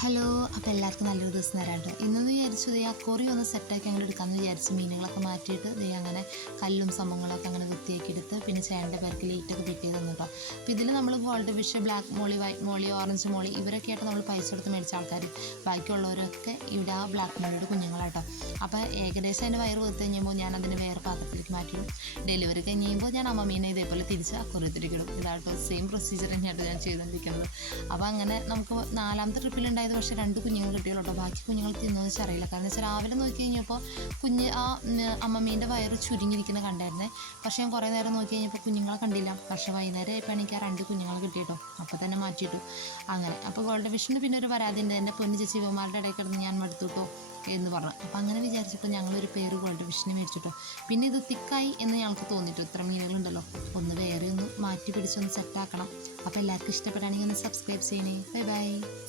Hello അപ്പോൾ എല്ലാവർക്കും നല്ലൊരു ദിവസം തരാട്ടോ ഇന്നെന്ന് വിചാരിച്ചു ദേ ആ കൊറി ഒന്ന് സെറ്റാക്കി അങ്ങനെ എടുക്കാമെന്ന് വിചാരിച്ചു. മീനുകളൊക്കെ മാറ്റിയിട്ട് ദേ അങ്ങനെ കല്ലും സംഭവങ്ങളൊക്കെ അങ്ങനെ വൃത്തിയാക്കി എടുത്ത് പിന്നെ ചേട്ടന്റെ പേർക്ക് ലൈറ്റൊക്കെ ഫിറ്റ് ചെയ്ത് തന്നു കേട്ടോ അപ്പോൾ ഇതിൽ നമ്മൾ goldfish black molly white molly orange molly ഇവരൊക്കെ ആയിട്ട് നമ്മൾ പൈസ കൊടുത്ത് മേടിച്ച ആൾക്കാർ ബാക്കിയുള്ളവരൊക്കെ ഇവിടെ ആ ബ്ലാക്ക് മോളിയുടെ കുഞ്ഞുങ്ങളാട്ടോ. അപ്പോൾ ഏകദേശം എന്റെ വയറ് വെത്ത് കഴിഞ്ഞപ്പോൾ ഞാൻ മാറ്റിയിടും ഡെലിവറി കഴിയുമ്പോൾ ഞാൻ അമ്മമ്മീനെ ഇതേപോലെ തിരിച്ച് അക്കുറത്തിരിക്കണം ഇതായിട്ട് സെയിം പ്രൊസീജിയർ തന്നെയായിട്ട് ഞാൻ ചെയ്തുകൊണ്ടിരിക്കുന്നത്. അപ്പോൾ അങ്ങനെ നമുക്ക് നാലാമത്തെ ട്രിപ്പിലുണ്ടായത് പക്ഷേ രണ്ട് കുഞ്ഞുങ്ങൾ കിട്ടിയുള്ളൂ കേട്ടോ. ബാക്കി കുഞ്ഞുങ്ങൾ തിന്നോന്ന് വെച്ചാൽ അറിയില്ല. കാരണം വെച്ചാൽ രാവിലെ നോക്കി കഴിഞ്ഞപ്പോൾ കുഞ്ഞ് ആ അമ്മമ്മീന്റെ വയറ് ചുരുങ്ങിയിരിക്കുന്നത് കണ്ടായിരുന്നേ. പക്ഷേ ഞാൻ കുറേ നേരം നോക്കി കഴിഞ്ഞപ്പോൾ കുഞ്ഞുങ്ങളെ കണ്ടില്ല. പക്ഷേ വൈകുന്നേരം ആയപ്പോൾ എനിക്ക് ആ രണ്ട് കുഞ്ഞുങ്ങളെ കിട്ടിയിട്ടോ. അപ്പോൾ തന്നെ മാറ്റിയിട്ടു. അങ്ങനെ. അപ്പോൾ വേൾഡ് വിഷന് പിന്നെ ഒരു പരാതി ഉണ്ട് എന്റെ പൊന്നു ചേച്ചി ഇവന്മാരുടെ ഇടയിൽ കിടന്ന് ഞാൻ മടുത്തുട്ടോ എന്ന് പറഞ്ഞു. അപ്പം അങ്ങനെ വിചാരിച്ചപ്പോൾ ഞങ്ങളൊരു പേര് ഗോൾഡ് വിഷ്ണു മേടിച്ചിട്ടോ. പിന്നെ ഇത് തിക്കായി എന്ന് ഞങ്ങൾക്ക് തോന്നിയിട്ടു ഇത്ര മീനുകളുണ്ടല്ലോ ഒന്ന് വേറെ ഒന്ന് മാറ്റി പിടിച്ചൊന്ന് സെറ്റാക്കണം അപ്പോൾ എല്ലാവർക്കും ഇഷ്ടപ്പെടുകയാണെങ്കിൽ ഒന്ന് സബ്സ്ക്രൈബ് ചെയ്യണേ. Bye bye